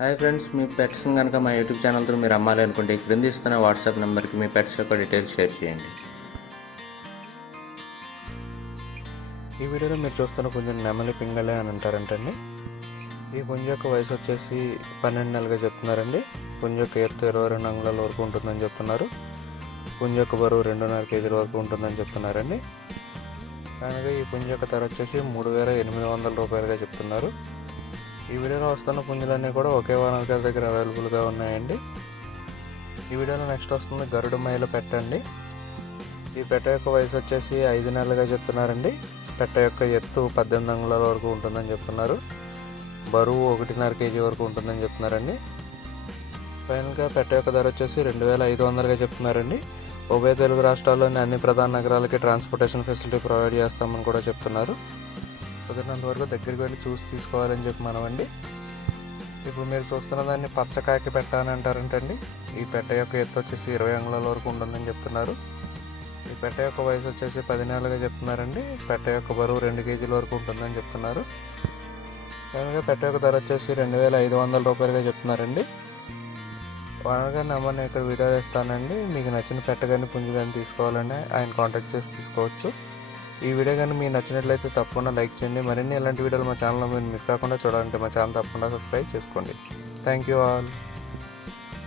Hi friends, మీ పెట్స్ని కనుక మా YouTube ఛానల్తో మీరు అమ్మాలి అనుకుంటే క్రింద ఇస్తున్న వాట్సాప్ నెంబర్కి మీ పెట్స్ యొక్క డీటెయిల్స్ షేర్ చేయండి. ఈ వీడియోలో మీరు చూస్తున్న పుంజు నెమలి పింగళి అని అంటారంటండి. ఈ పుంజు యొక్క వయసు వచ్చేసి 12 నెలలుగా చెప్తున్నారండి. పుంజు యొక్క ఎత్తు 22 అంగుళాల వరకు ఉంటుందని చెప్తున్నారు. పుంజు యొక్క బరువు 2.5 కేజీల వరకు ఉంటుందని చెప్తున్నారండి. అలాగే ఈ పుంజు యొక్క ధర వచ్చేసి 3,800 రూపాయలుగా చెప్తున్నారు. ఈ వీడియోలో వస్తున్న పుంజులన్నీ కూడా ఒకే ఓనర్ గారి దగ్గర అవైలబుల్గా ఉన్నాయండి. ఈ వీడియోలో నెక్స్ట్ వస్తుంది గరుడు మైల పెట్టండి. ఈ పెట్ట యొక్క వయసు వచ్చేసి 5 నెలలుగా చెప్తున్నారండి. పెట్ట యొక్క ఎత్తు 18 అంగుళాల వరకు ఉంటుందని చెప్తున్నారు. బరువు 1.5 కేజీ వరకు ఉంటుందని చెప్తున్నారండి. ఫైనల్గా పెట్ట యొక్క ధర వచ్చేసి 2,500గా చెప్తున్నారండి. ఉభయ తెలుగు రాష్ట్రాల్లోని అన్ని ప్రధాన నగరాలకి ట్రాన్స్పోర్టేషన్ ఫెసిలిటీ ప్రొవైడ్ చేస్తామని కూడా చెప్తున్నారు. కుదిరినంత వరకు దగ్గరికి వెళ్ళి చూసి తీసుకోవాలని చెప్పి మనమండి. ఇప్పుడు మీరు చూస్తున్న దాన్ని పచ్చకాకి పెట్ట అని అంటారంటండి. ఈ పెట్ట యొక్క ఎత్తు వచ్చేసి 20 అంగుళాల వరకు ఉంటుందని చెప్తున్నారు. ఈ పెట్ట యొక్క వయసు వచ్చేసి 10 నెలలుగా చెప్తున్నారండి. పెట్ట యొక్క బరువు 2 కేజీల వరకు ఉంటుందని చెప్తున్నారు. అలాగే పెట్ట యొక్క ధర వచ్చేసి 2,500 రూపాయలుగా చెప్తున్నారండి. ఓనర్గా నెంబర్ని ఇక్కడ వీడియో వేస్తానండి. మీకు నచ్చిన పెట్ట కానీ పుంజు కానీ తీసుకోవాలంటే ఆయన కాంటాక్ట్ చేసి తీసుకోవచ్చు. ఈ వీడియో కానీ మీకు నచ్చినట్లయితే తప్పకుండా లైక్ చేయండి. మరిన్ని ఇలాంటి వీడియోలు మా ఛానల్లో మీరు మిస్ కాకుండా చూడాలంటే మా ఛానల్ తప్పకుండా సబ్స్క్రైబ్ చేసుకోండి. Thank you all.